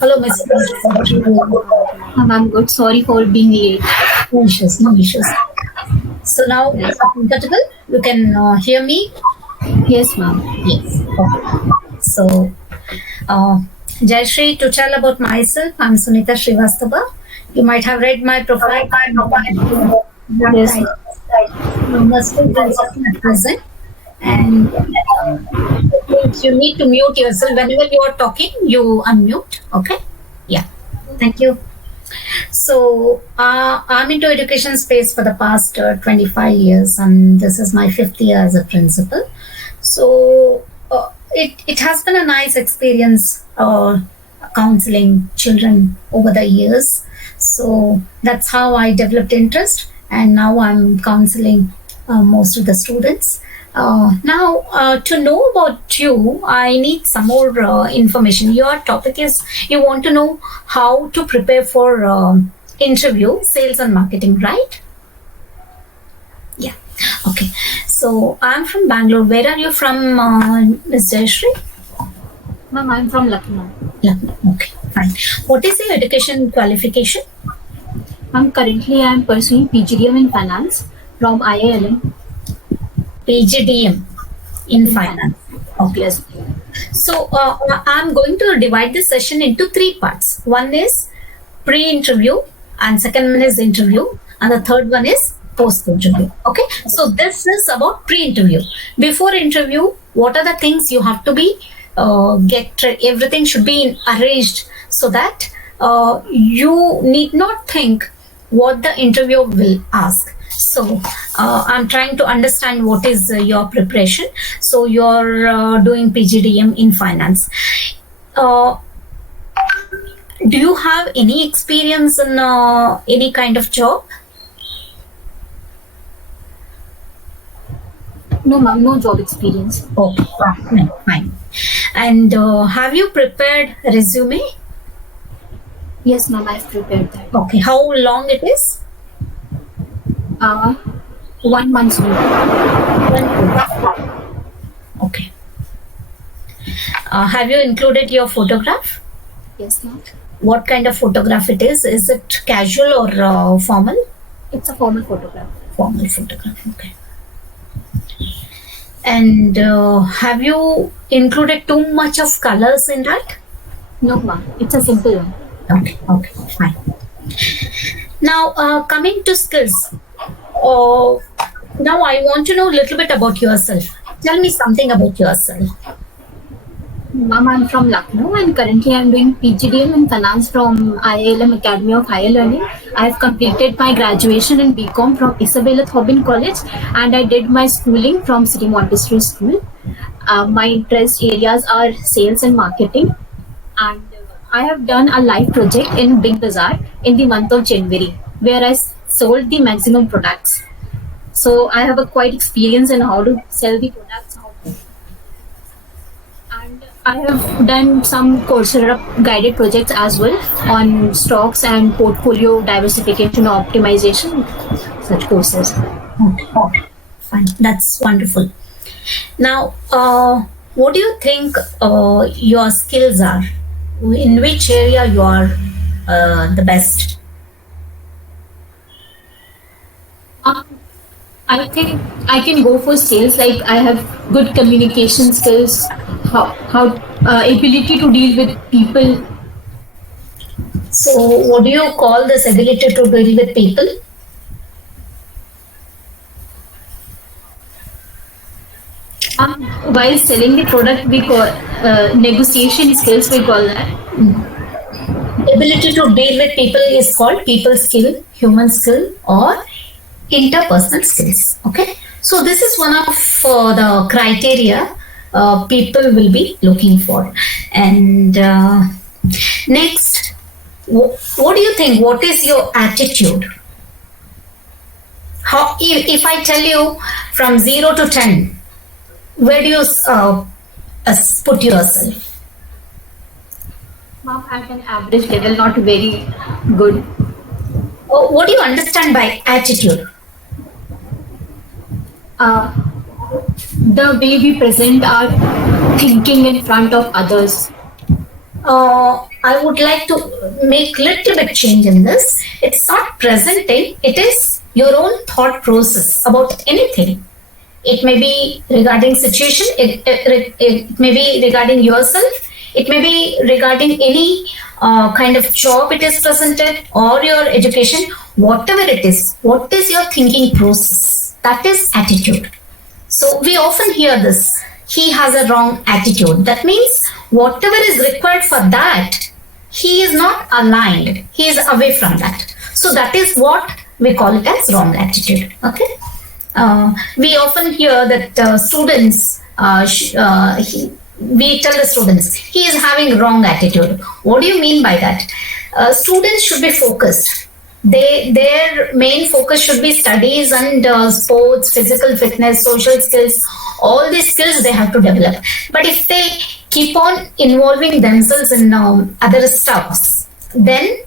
Hello, Miss. I'm good. Sorry for being late. No issues, no issues. So now, comfortable? You can hear me? Yes, ma'am. Yes. Okay. So, uh, Jai Shri, to tell about myself, I'm Sunitha Srivastava. You might have read my profile. Yes, ma'am. I'm a school principal at present. And you need to mute yourself. Whenever you are talking, you unmute. Okay? Yeah. Thank you. So I'm into education space for the past 25 years, and this is my fifth year as a principal. So it has been a nice experience counseling children over the years. So that's how I developed interest, and now I'm counseling most of the students. Now, to know about you, I need some more information. Your topic is you want to know how to prepare for interview, sales and marketing, right? Yeah. Okay. So I'm from Bangalore. Where are you from, Ms. Jayashree? Ma'am, I'm from Lucknow. Lucknow. Okay, fine. What is your education qualification? Ma'am, currently I'm pursuing PGDM in finance from IILM. PGDM in finance. Okay. Yes. So I'm going to divide this session into three parts. One is pre-interview, and second one is interview, and the third one is post-interview. Okay. So this is about pre-interview. Before interview, what are the things you have to be everything should be arranged so that you need not think what the interviewer will ask. So I'm trying to understand what is your preparation. So you're doing PGDM in finance. Uh, do you have any experience in any kind of job? No, ma'am, no job experience. Okay, fine. And have you prepared resume? Yes, ma'am, I've prepared that. Okay, how long it is? 1 month. Okay. Have you included your photograph? Yes, ma'am. What kind of photograph it is? Is it casual or formal? It's a formal photograph. Formal photograph, okay. And have you included too much of colors in that? No, ma'am. It's a simple one. Okay, fine. Now, coming to skills. Now I want to know a little bit about yourself. Tell me something about yourself. Ma'am, I'm from Lucknow and currently I'm doing PGDM in finance from IILM Academy of Higher Learning. I've completed my graduation in BCom from Isabella Thorbin College and I did my schooling from City Montessori School. My interest areas are sales and marketing, and I have done a live project in Big Bazaar in the month of January where I sold the maximum products. So I have a quite experience in how to sell the products. And I have done some Coursera guided projects as well on stocks and portfolio diversification or optimization, such courses. Okay, fine. That's wonderful. Now, what do you think your skills are? In which area you are the best? I think I can go for sales. Like I have good communication skills, how ability to deal with people. So, what do you call this ability to deal with people? While selling the product, we call negotiation skills. We call that. Ability to deal with people is called people skill, human skill, or interpersonal skills. Okay, so this is one of the criteria people will be looking for. And next, what do you think? What is your attitude? How, if I tell you from 0 to 10, where do you put yourself? Mom, at an average level, not very good. What do you understand by attitude? The way we present our thinking in front of others. I would like to make little bit change in this. It's not presenting, it is your own thought process about anything. It may be regarding situation, it may be regarding yourself, it may be regarding any kind of job it is presented or your education, whatever it is. What is your thinking process? That is attitude. So we often hear this, he has a wrong attitude. That means whatever is required for that, he is not aligned, he is away from that. So that is what we call it as wrong attitude. Okay. We often hear that students, we tell the students, he is having wrong attitude. What do you mean by that? Students should be focused. Their main focus should be studies and sports, physical fitness, social skills. All these skills they have to develop. But if they keep on involving themselves in other stuffs, then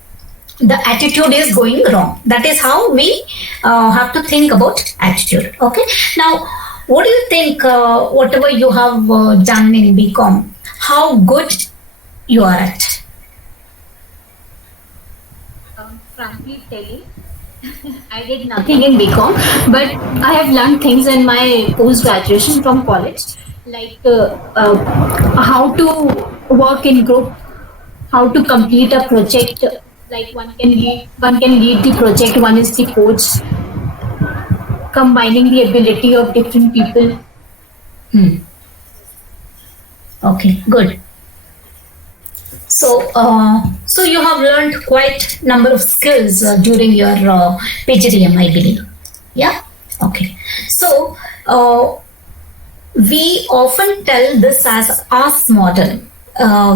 the attitude is going wrong. That is how we have to think about attitude. Okay. Now, what do you think? Whatever you have done in BCom, how good you are at? Frankly telling, I did nothing in BCom, but I have learned things in my post graduation from college, like how to work in group, how to complete a project. Like one can lead the project, one is the coach, combining the ability of different people. Okay, good. So, so you have learned quite number of skills during your PGDM, I believe. Yeah. Okay. So, we often tell this as ASK model,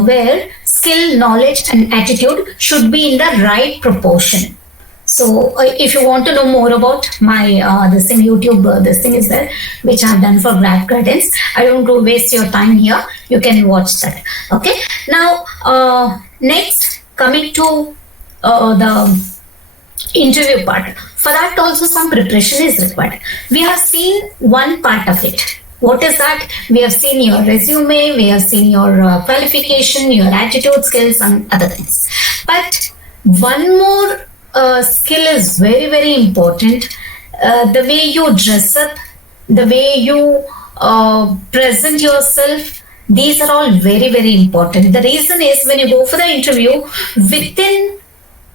where skill, knowledge, and attitude should be in the right proportion. So, if you want to know more about my this thing, YouTube, this thing is there, which I have done for GrabGuidance. I don't go waste your time here. You can watch that. Okay. Now, next, coming to the interview part. For that, also some preparation is required. We have seen one part of it. What is that? We have seen your resume, we have seen your qualification, your attitude, skills, and other things. But one more skill is very, very important. The way you dress up, the way you present yourself, these are all very, very important. The reason is when you go for the interview, within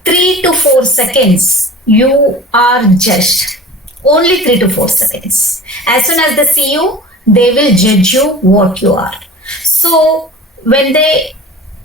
3 to 4 seconds, you are judged. Only 3 to 4 seconds. As soon as they see you, they will judge you what you are. So when they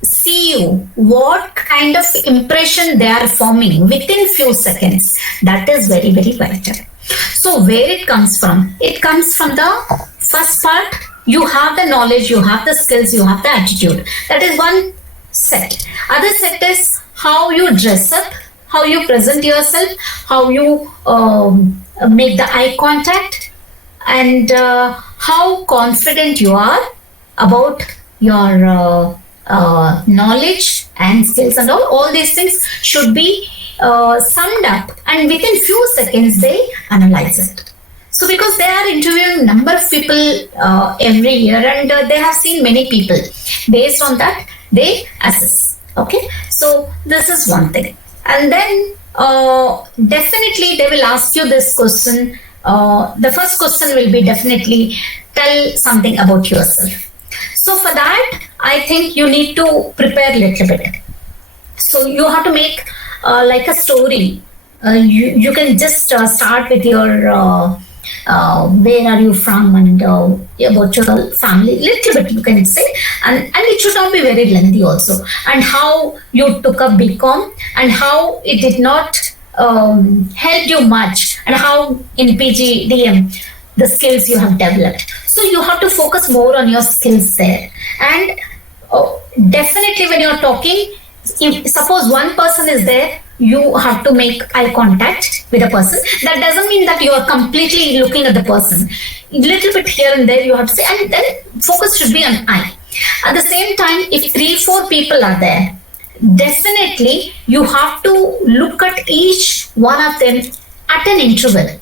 see you, what kind of impression they are forming within few seconds, that is very, very vital. So where it comes from? It comes from the first part. You have the knowledge, you have the skills, you have the attitude. That is one set. Other set is how you dress up, how you present yourself, how you make the eye contact, and how confident you are about your knowledge and skills and all these things should be summed up, and within few seconds they analyze it. So because they are interviewing number of people every year, and they have seen many people, based on that they assess. Okay, so this is one thing. And then definitely they will ask you this question. The first question will be definitely tell something about yourself. So for that, I think you need to prepare a little bit. So you have to make like a story. You can just start with your where are you from, and about your family, little bit you can say, and it should not be very lengthy also, and how you took up BCom and how it did not help you much, and how in PGDM the skills you have developed. So you have to focus more on your skills there. And definitely when you're talking, if suppose one person is there, you have to make eye contact with a person. That doesn't mean that you are completely looking at the person. A little bit here and there you have to say, and then focus should be on eye. At the same time, if 3-4 people are there, definitely you have to look at each one of them at an interval.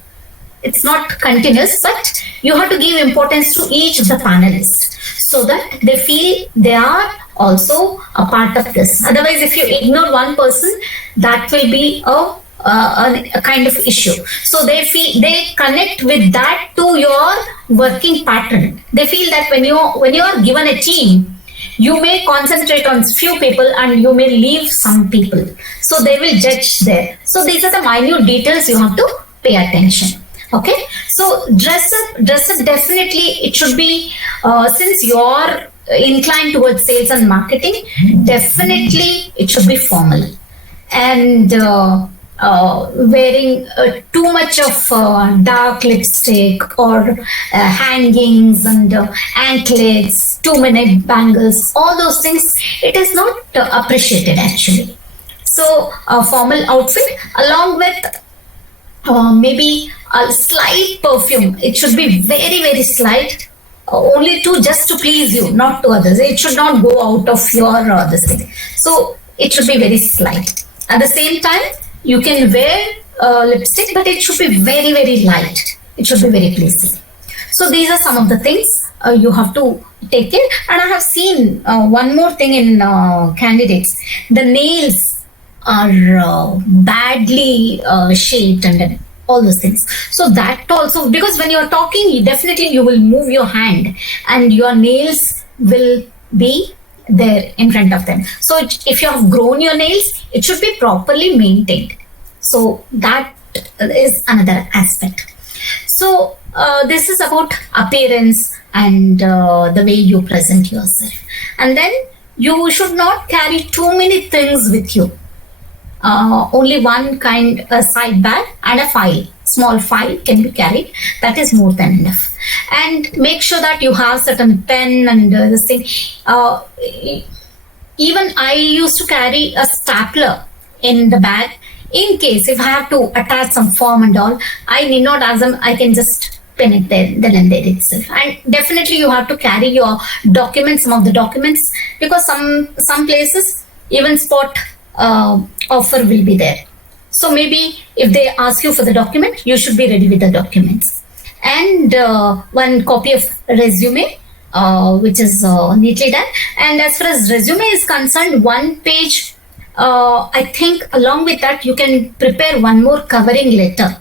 It's not continuous, but you have to give importance to each of the panelists so that they feel they are also a part of this. Otherwise, if you ignore one person, that will be a kind of issue. So they connect with that to your working pattern. They feel that when you are given a team, you may concentrate on few people and you may leave some people. So they will judge there. So these are the minute details you have to pay attention. Okay. So dress up definitely it should be, since you're inclined towards sales and marketing, definitely it should be formal. And wearing too much of dark lipstick or hangings and anklets, 2-minute bangles, all those things, it is not appreciated actually. So a formal outfit along with maybe a slight perfume. It should be very, very slight, only just to please you, not to others. It should not go out of your this thing. So it should be very slight. At the same time, you can wear lipstick, but it should be very, very light. It should be very pleasing. So these are some of the things you have to take it. And I have seen one more thing in candidates. The nails are badly shaped and all those things. So that also, because when you're talking, definitely you will move your hand and your nails will be there in front of them. So if you have grown your nails, it should be properly maintained. So that is another aspect. So this is about appearance and the way you present yourself. And then you should not carry too many things with you. Only one kind side bag and a file. Small file can be carried. That is more than enough. And make sure that you have certain pen and this thing. Even I used to carry a stapler in the bag in case if I have to attach some form and all. I need not ask them. I can just pin it there, then and there itself. And definitely you have to carry your documents, some of the documents, because some places even spot offer will be there. So maybe if they ask you for the document, you should be ready with the documents. And one copy of resume, which is neatly done. And as far as resume is concerned, one page, I think along with that, you can prepare one more covering letter.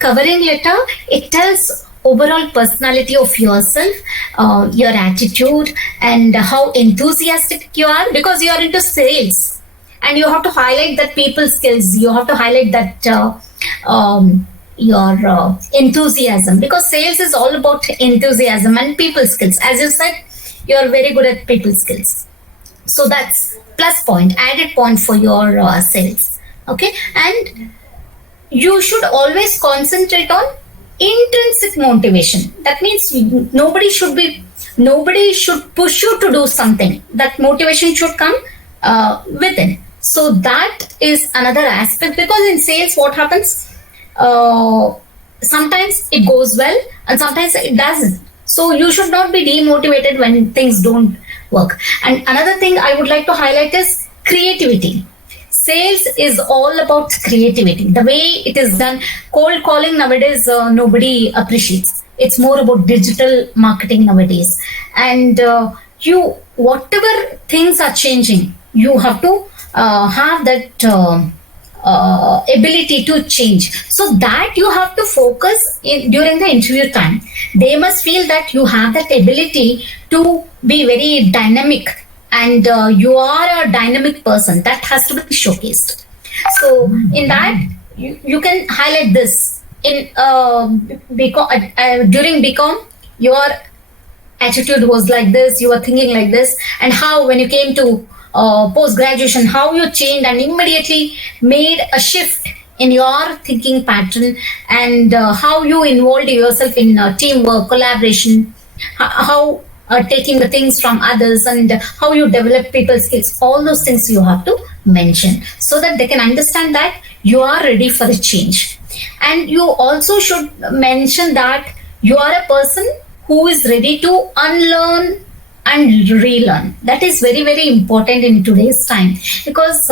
Covering letter, it tells overall personality of yourself, your attitude, and how enthusiastic you are, because you are into sales. And you have to highlight that people skills. You have to highlight that your enthusiasm, because sales is all about enthusiasm and people skills. As you said, you are very good at people skills. So that's plus point, added point for your sales. Okay, and you should always concentrate on intrinsic motivation. That means nobody should push you to do something. That motivation should come within. So that is another aspect, because in sales, what happens? Sometimes it goes well and sometimes it doesn't. So you should not be demotivated when things don't work. And another thing I would like to highlight is creativity. Sales is all about creativity. The way it is done, cold calling nowadays, nobody appreciates. It's more about digital marketing nowadays. And whatever things are changing, you have to have that ability to change, so that you have to focus during the interview time. They must feel that you have that ability to be very dynamic, and you are a dynamic person. That has to be showcased. So in that, you can highlight this in during BCom. Your attitude was like this, you were thinking like this, and how when you came to post-graduation, how you changed and immediately made a shift in your thinking pattern, and how you involved yourself in teamwork, collaboration, how taking the things from others, and how you develop people skills. All those things you have to mention, so that they can understand that you are ready for a change. And you also should mention that you are a person who is ready to unlearn and relearn. That is very, very important in today's time, because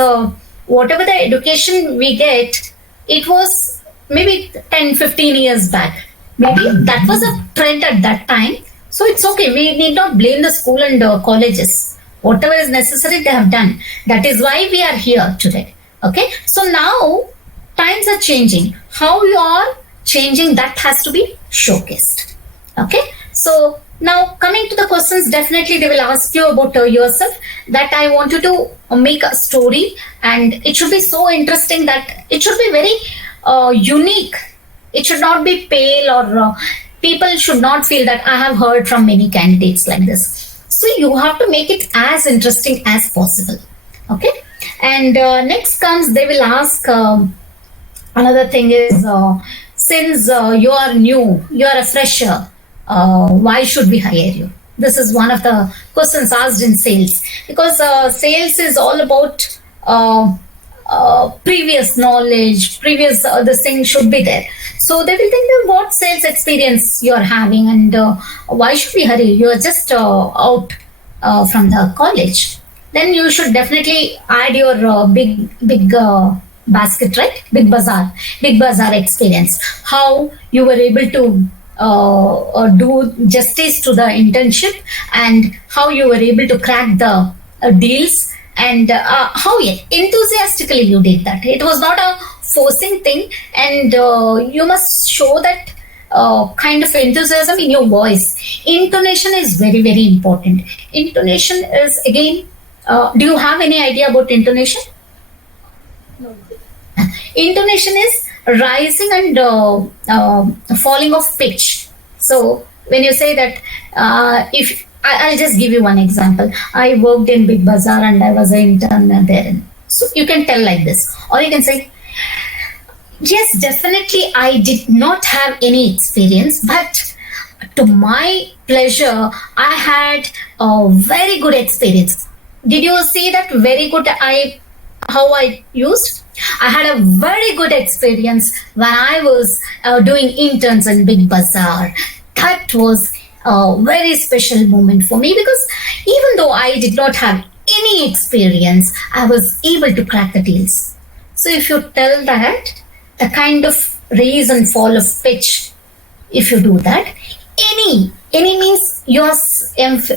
whatever the education we get, it was maybe 10-15 years back. Maybe that was a trend at that time. So it's okay. We need not blame the school and colleges. Whatever is necessary, they have done. That is why we are here today. Okay. So now times are changing. How you are changing, that has to be showcased. Okay. So now coming to the questions, definitely they will ask you about yourself, that I want you to make a story, and it should be so interesting that it should be very unique. It should not be pale, or people should not feel that I have heard from many candidates like this. So you have to make it as interesting as possible. Okay. And next comes, they will ask another thing is, since you are new, you are a fresher, why should we hire you? This is one of the questions asked in sales, because sales is all about previous knowledge, previous this thing should be there. So they will think that what sales experience you are having, and why should we hire you? You are just out from the college. Then you should definitely add your big basket, right? Big bazaar experience. How you were able to do justice to the internship, and how you were able to crack the deals, and how enthusiastically you did that. It was not a forcing thing, and you must show that kind of enthusiasm in your voice. Intonation is very, very important. Intonation is, again, do you have any idea about intonation? No. Intonation is rising and falling of pitch. So when you say that, if I'll just give you one example. I worked in Big Bazaar and I was an intern there. So you can tell like this, or you can say, yes, definitely I did not have any experience, but to my pleasure, I had a very good experience. Did you see that very good how I used? I had a very good experience when I was doing interns in Big Bazaar. That was a very special moment for me, because even though I did not have any experience, I was able to crack the deals. So if you tell that, the kind of raise and fall of pitch, if you do that, any means you are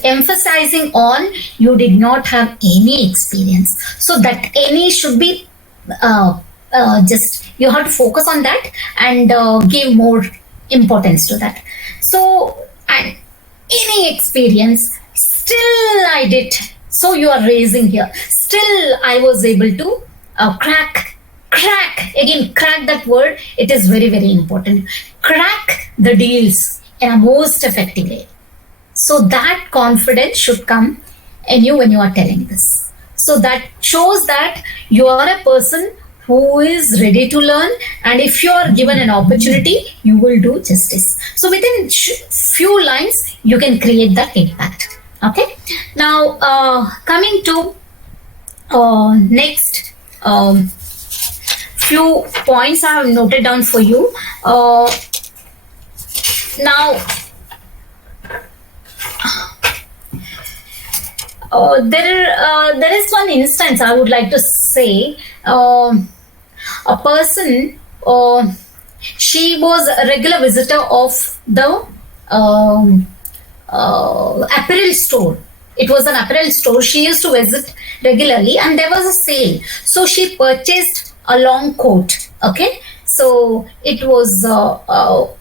emphasizing on you did not have any experience. So that any should be just, you have to focus on that and give more importance to that. So, and any experience, still I did. So you are raising here. Still I was able to crack, again, crack that word. It is very, very important. Crack the deals in a most effective way. So that confidence should come in you when you are telling this. So that shows that you are a person who is ready to learn, and if you are given an opportunity, you will do justice. So within few lines, you can create that impact. Okay. Now coming to next few points I have noted down for you. Now there is one instance I would like to say. A person, she was a regular visitor of the apparel store. It was an apparel store. She used to visit regularly, and there was a sale. So she purchased a long coat. Okay. So it was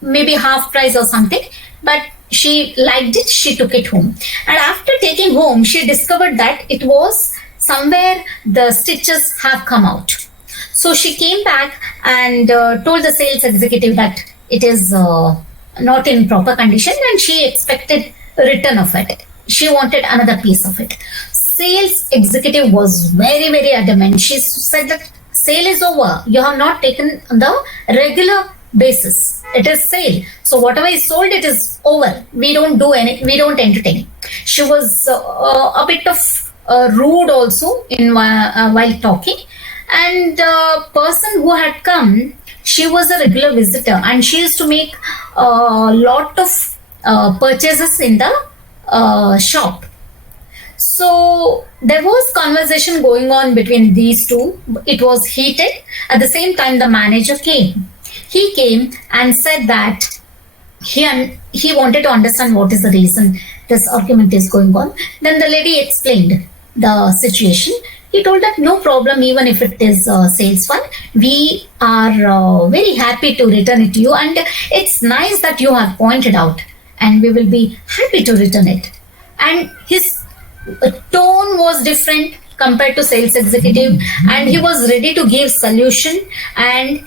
maybe half price or something, but she liked it. She took it home. And after taking home, she discovered that it was somewhere the stitches have come out. So she came back and told the sales executive that it is not in proper condition, and she expected a return of it. She wanted another piece of it. Sales executive was very, very adamant. She said that sale is over. You have not taken the regular basis. It is sale. So whatever is sold, it is over. We don't do any. We don't entertain. She was a bit of rude also in while talking. And the person who had come, she was a regular visitor, and she used to make a lot of purchases in the shop. So there was conversation going on between these two. It was heated. At the same time, the manager came. He came and said that he wanted to understand what is the reason this argument is going on. Then the lady explained the situation. He told that no problem, even if it is sales fund, we are very happy to return it to you, and it's nice that you have pointed out, and we will be happy to return it. And his tone was different compared to sales executive, and he was ready to give solution, and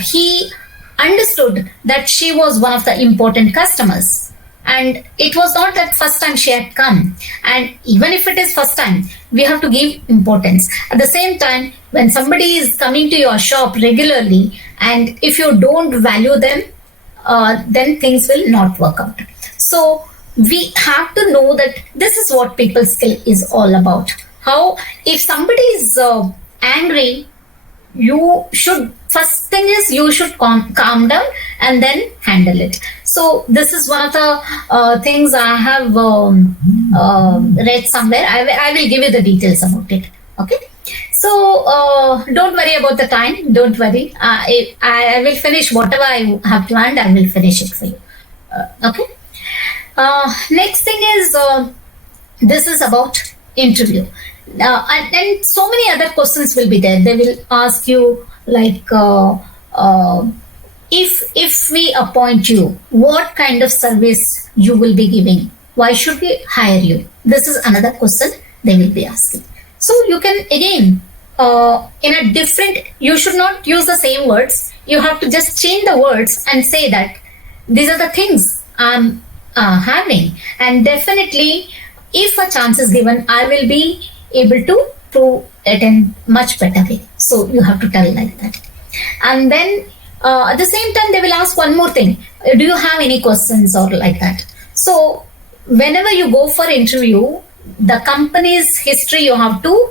he understood that she was one of the important customers, and it was not that first time she had come, and even if it is first time, we have to give importance. At the same time, when somebody is coming to your shop regularly, and if you don't value them, then things will not work out. So we have to know that this is what people skill is all about. How, if somebody is angry, you should, first thing is you should calm down and then handle it. So this is one of the things I have read somewhere. I will give you the details about it. Okay. So don't worry about the time. Don't worry. I will finish whatever I have planned. I will finish it for you. Okay. Next thing is this is about interview. And so many other questions will be there. They will ask you like, if we appoint you, what kind of service you will be giving? Why should we hire you? This is another question they will be asking. So you can again, in a different, you should not use the same words. You have to just change the words and say that these are the things I'm having, and definitely if a chance is given, I will be able to prove it in much better way. So you have to tell like that. And then at the same time, they will ask one more thing. Do you have any questions or like that? So whenever you go for interview, the company's history you have to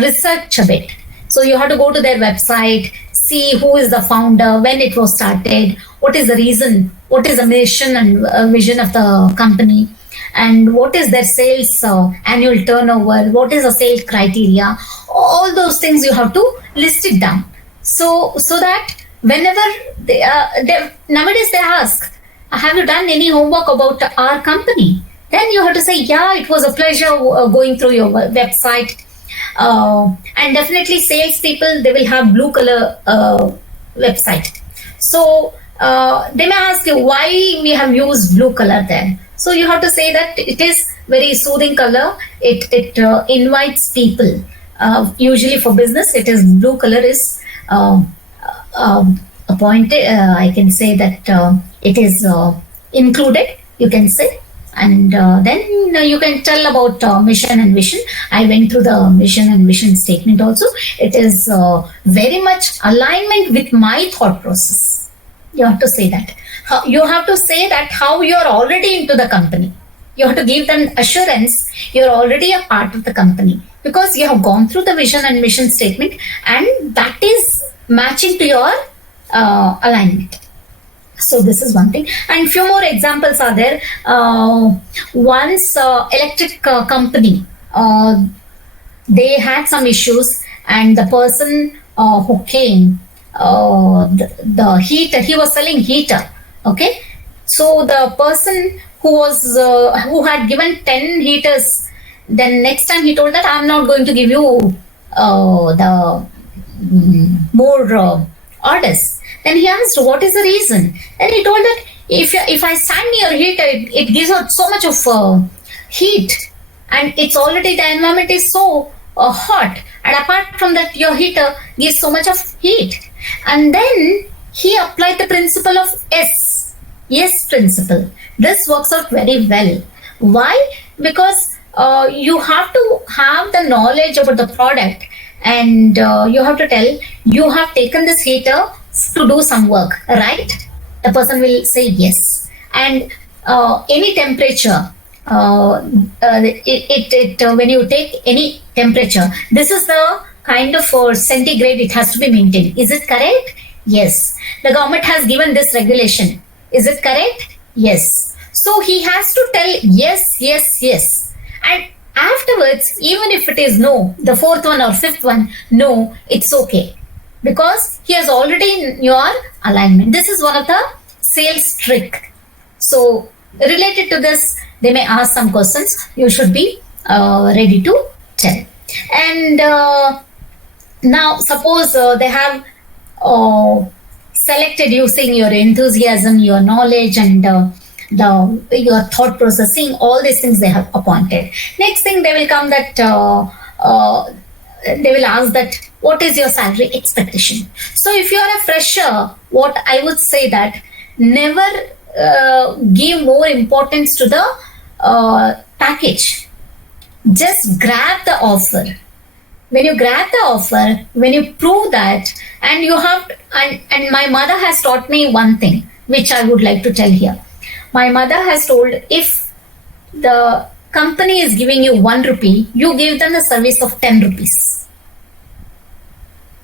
research a bit. So you have to go to their website, see who is the founder, when it was started, what is the reason, what is the mission and vision of the company, and what is their sales annual turnover, what is the sales criteria. All those things you have to list it down. So that whenever nowadays they ask, have you done any homework about our company? Then you have to say, yeah, it was a pleasure going through your website. And definitely salespeople, they will have blue color website. So they may ask you why we have used blue color there. So you have to say that it is very soothing color. It invites people. Usually for business, it is blue color is appointed. I can say that it is included. You can say. And then you can tell about mission and vision. I went through the mission and vision statement also. It is very much alignment with my thought process. You have to say that. You have to say that how you are already into the company. You have to give them assurance you're already a part of the company because you have gone through the vision and mission statement, and that is matching to your alignment. So this is one thing, and few more examples are there. Once electric company, they had some issues, and the person who came, the heater, he was selling heater. Okay, so the person who had given 10 heaters, then next time he told that I'm not going to give you the more orders. Then he asked, what is the reason? Then he told that if I stand near heater, it gives out so much of heat, and it's already, the environment is so hot, and apart from that your heater gives so much of heat. And then he applied the principle of yes principle. This works out very well. Why? Because you have to have the knowledge about the product, and you have to tell, you have taken this heater to do some work, right? The person will say yes. And any temperature, when you take any temperature, this is the kind of centigrade it has to be maintained. Is it correct? Yes. The government has given this regulation. Is it correct? Yes. So he has to tell yes, yes, yes. And afterwards, even if it is no, the fourth one or fifth one, no, it's okay. Because he has already in your alignment. This is one of the sales trick. So related to this, they may ask some questions. You should be ready to tell. And now suppose they have selected using your enthusiasm, your knowledge, and your thought processing, all these things they have appointed. Next thing they will come that they will ask that what is your salary expectation. So if you are a fresher, what I would say that never give more importance to the package. Just grab the offer. When you grab the offer, when you prove that, and you have to, and my mother has taught me one thing which I would like to tell here. My mother has told, if the company is giving you 1 rupee, you give them the service of 10 rupees,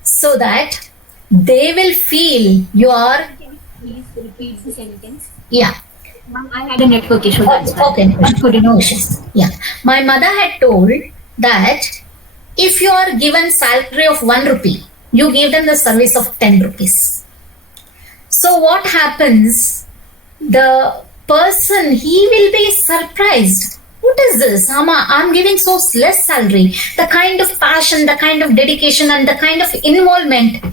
so that they will feel you are. Please repeat the sentence. Yeah. Ma'am, I had a network issue. That's Okay, no issues. Yeah. My mother had told that if you are given salary of 1 rupee, you give them the service of 10 rupees. So what happens? The person, he will be surprised. What is this? I'm giving so less salary. The kind of passion, the kind of dedication, and the kind of involvement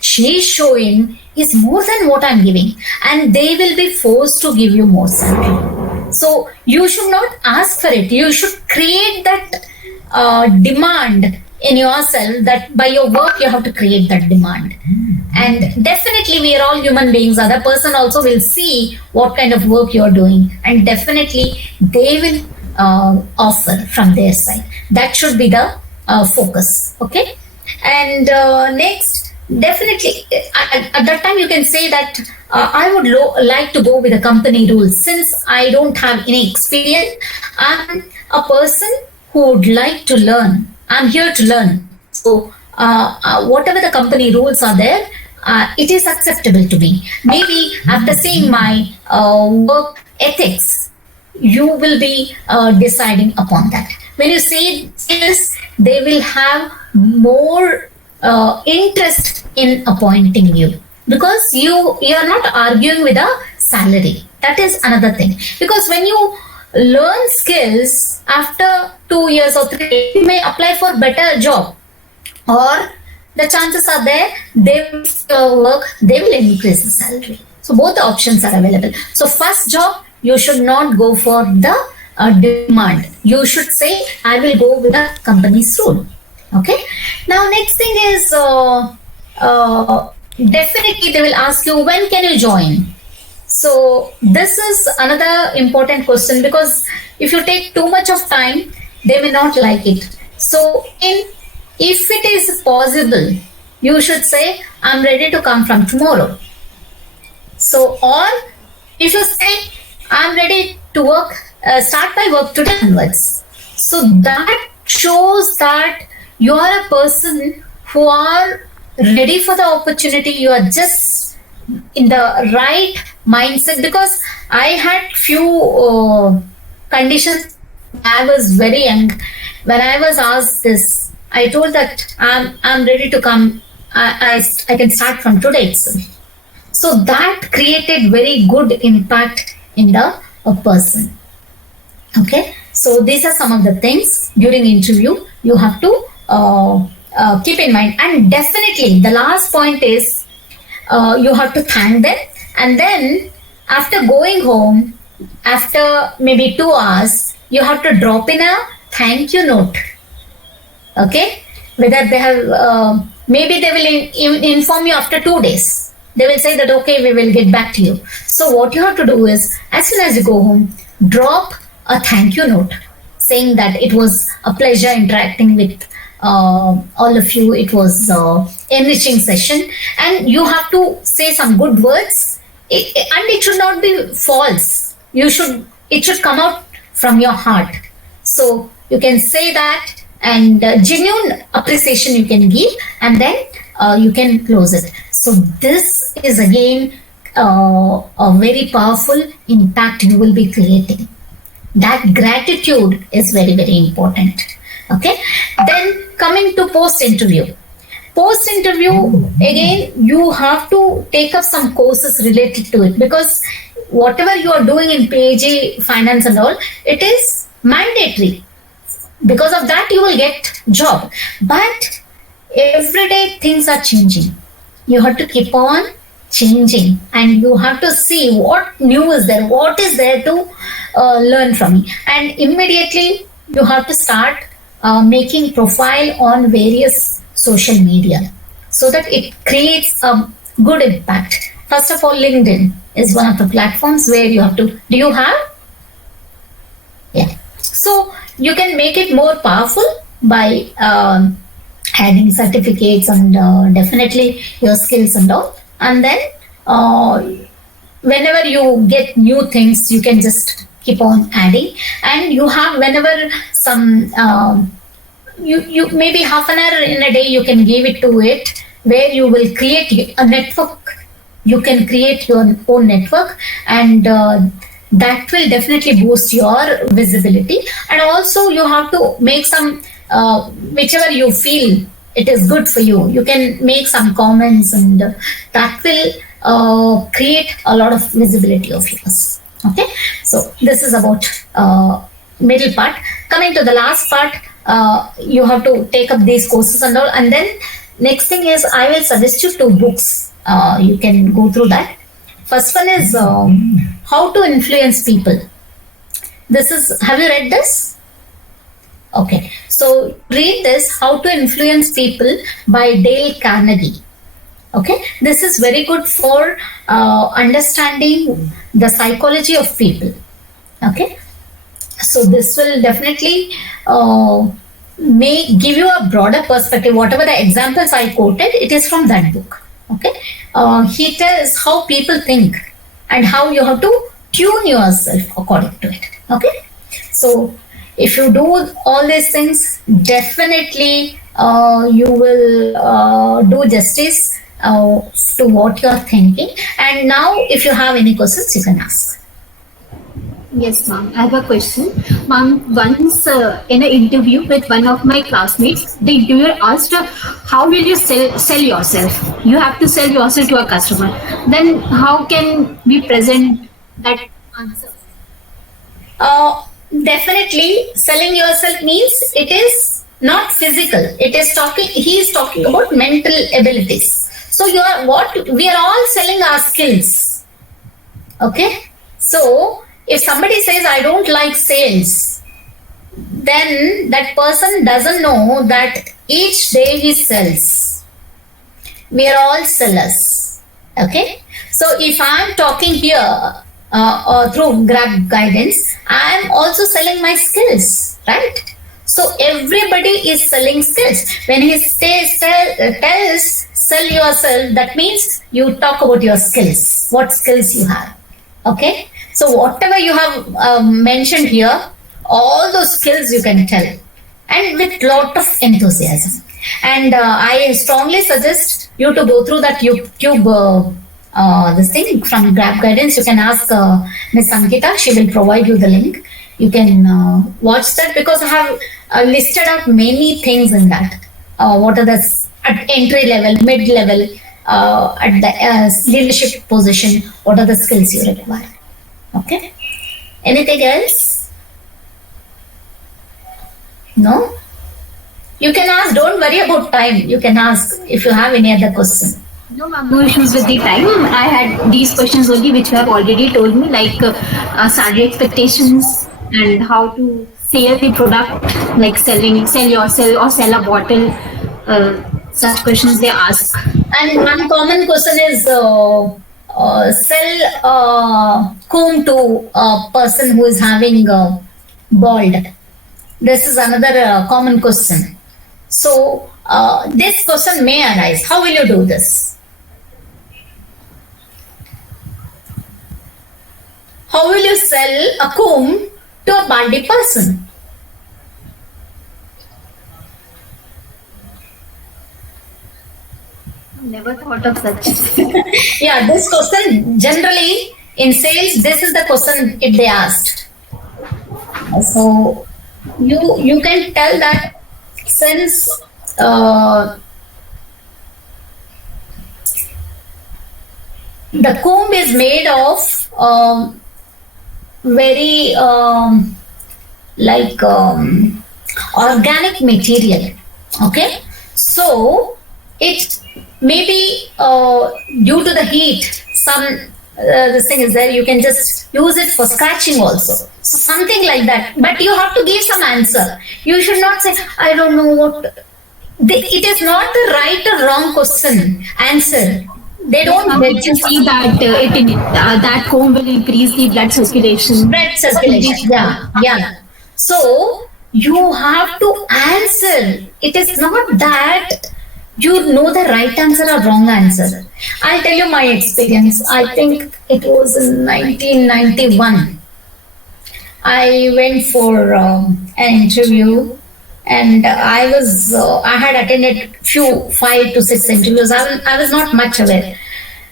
she is showing is more than what I'm giving, and they will be forced to give you more salary. So you should not ask for it. You should create that demand in yourself, that by your work you have to create that demand. And definitely we are all human beings. Other person also will see what kind of work you're doing, and definitely they will offer from their side. That should be the focus. Okay. And next, definitely at that time you can say that I would like to go with the company rules. Since I don't have any experience, I'm a person who would like to learn. I'm here to learn. So whatever the company rules are there, it is acceptable to me. Maybe after seeing my work ethics, you will be deciding upon that. When you say this, they will have more interest in appointing you, because you are not arguing with a salary. That is another thing. Because when you learn skills, after 2 years or 3 years, you may apply for better job, or the chances are there they will work, they will increase the salary. So both the options are available. So first job, you should not go for the demand. You should say, I will go with the company's rule. Okay. Now next thing is definitely they will ask you, when can you join? So this is another important question, because if you take too much of time, they may not like it. So if it is possible, you should say, I'm ready to come from tomorrow. So, or if you say, I'm ready to work, start my work today onwards. So that shows that you are a person who are ready for the opportunity. You are just in the right mindset. Because I had few conditions when I was very young. When I was asked this, I told that I'm ready to come. I can start from today itself. So that created very good impact in the person. Okay. So these are some of the things during interview you have to keep in mind. And definitely the last point is you have to thank them, and then after going home, after maybe 2 hours, you have to drop in a thank you note. Okay. Whether they have maybe they will inform you after 2 days. They will say that, okay, we will get back to you. So what you have to do is, as soon as you go home, drop a thank you note saying that it was a pleasure interacting with all of you. It was enriching session, and you have to say some good words, and it should not be false. It should come out from your heart. So you can say that, and genuine appreciation you can give, and then you can close it. So this is again a very powerful impact you will be creating. That gratitude is very, very important. Okay. Then coming to post interview. Post interview, again, you have to take up some courses related to it, because whatever you are doing in PAG finance and all, it is mandatory. because of that you will get job. But every day things are changing. You have to keep on changing, and you have to see what new is there, what is there to learn from me, and immediately you have to start making profile on various social media so that it creates a good impact. First of all, LinkedIn is one of the platforms where you have to, do you have? Yeah. So you can make it more powerful by adding certificates and definitely your skills and all. And then whenever you get new things, you can just keep on adding. And you have, whenever some you maybe half an hour in a day you can give it to it, where you will create a network. You can create your own network, and that will definitely boost your visibility. And also you have to make some whichever you feel it is good for you, you can make some comments, and that will create a lot of visibility of yours. Okay, so this is about middle part. Coming to the last part, you have to take up these courses and all. And then next thing is, I will suggest you 2 books. You can go through that. First one is How to Influence People. This is, have you read this? Okay, so read this, How to Influence People by Dale Carnegie. Okay, this is very good for understanding the psychology of people. Okay, so this will definitely may give you a broader perspective. Whatever the examples I quoted, it is from that book. Okay, he tells how people think and how you have to tune yourself according to it. Okay, so if you do all these things, definitely you will do justice to what you are thinking. And now if you have any questions, you can ask. Yes, ma'am. I have a question. Ma'am, once in an interview with one of my classmates, the interviewer asked, how will you sell yourself? You have to sell yourself to a customer. Then how can we present that answer? Definitely, selling yourself means it is not physical. It is talking, he is talking about mental abilities. So you are what, we are all selling our skills. Okay, so if somebody says I don't like sales, then that person doesn't know that each day he sells. We are all sellers. Okay, so if I'm talking here through GrabGuidance, I am also selling my skills, right? So everybody is selling skills. When he tells sell yourself, that means you talk about your skills, what skills you have. Okay, so whatever you have mentioned here, all those skills you can tell, and with lot of enthusiasm. And I strongly suggest you to go through that YouTube this thing from GrabGuidance. You can ask Ms. Ankita, she will provide you the link. You can watch that, because I have listed out many things in that. What are the at entry level, mid level, at the leadership position, what are the skills you require. Okay, anything else? No, you can ask, don't worry about time, you can ask if you have any other question. No, ma'am, no issues with the time. I had these questions only, which you have already told me, like salary expectations and how to sell the product, like sell yourself or sell a bottle. Such questions they ask. And one common question is sell comb to a person who is having bald. This is another common question. So this question may arise. How will you do this? How will you sell a comb to a baldy person? Never thought of such. Yeah, this question generally in sales, this is the question if they asked. So you can tell that since the comb is made of very like organic material. Okay, so it maybe due to the heat, some this thing is there. You can just use it for scratching also. So something like that. But you have to give some answer. You should not say, I don't know what. It is not the right or wrong question answer. They don't We can see that that comb will increase the blood circulation. blood circulation. Yeah, yeah. So you have to answer. It is not that you know the right answer or wrong answer. I'll tell you my experience. I think it was in 1991. I went for an interview, and I had attended few 5 to 6 interviews. I was not much aware,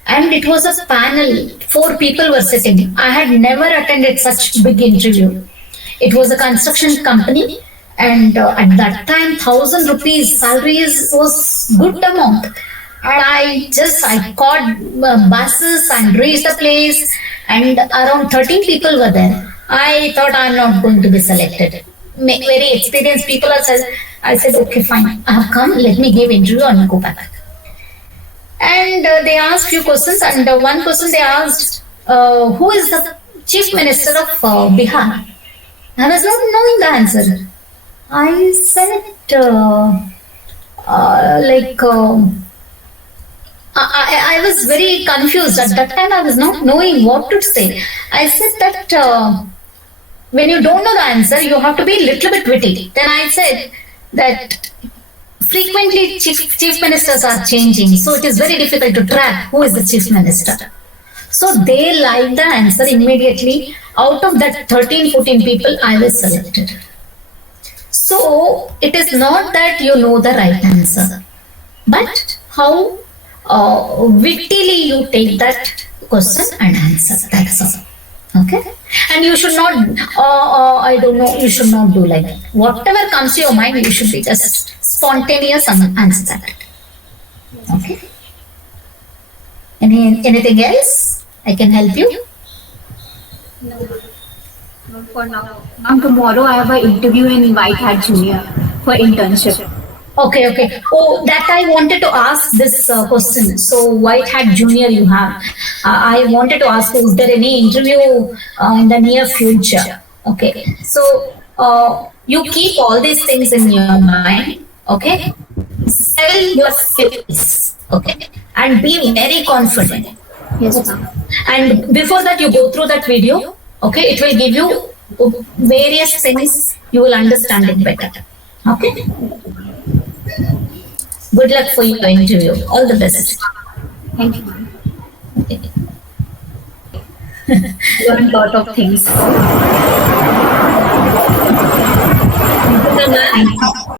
and it was a panel. 4 people were sitting. I had never attended such big interview. It was a construction company, and at that time, 1,000 rupees salary was good amount. And I caught buses and reached the place, and around 13 people were there. I thought I'm not going to be selected. Very experienced people are said. I said, okay, fine. I have come. Let me give interview and go back. And they asked few questions, and one question they asked, who is the chief minister of Bihar? I was not knowing the answer. I said, I was very confused at that time. I was not knowing what to say. I said that when you don't know the answer, you have to be a little bit witty. Then I said that frequently chief ministers are changing, so it is very difficult to track who is the chief minister. So they liked the answer immediately. Out of that 13-14 people, I was selected. So it is not that you know the right answer, but how wittily you take that question and answer. That's all. Okay, and you should not. I don't know. You should not do like that. Whatever comes to your mind, you should be just spontaneous and answer that. Okay. Anything else? I can help you. Not for now. Tomorrow I have an interview in White Hat Junior for internship. Okay. Oh, that I wanted to ask this question. So, White Hat Junior you have. I wanted to ask, is there any interview in the near future? Okay. So, you keep all these things in your mind. Okay. Sell your skills. Okay. And be very confident. Yes, ma'am. And before that, you go through that video. Okay. It will give you various things. You will understand it better. Okay. Good luck for your interview. All the best. Thank you, ma'am. Learned a lot of things.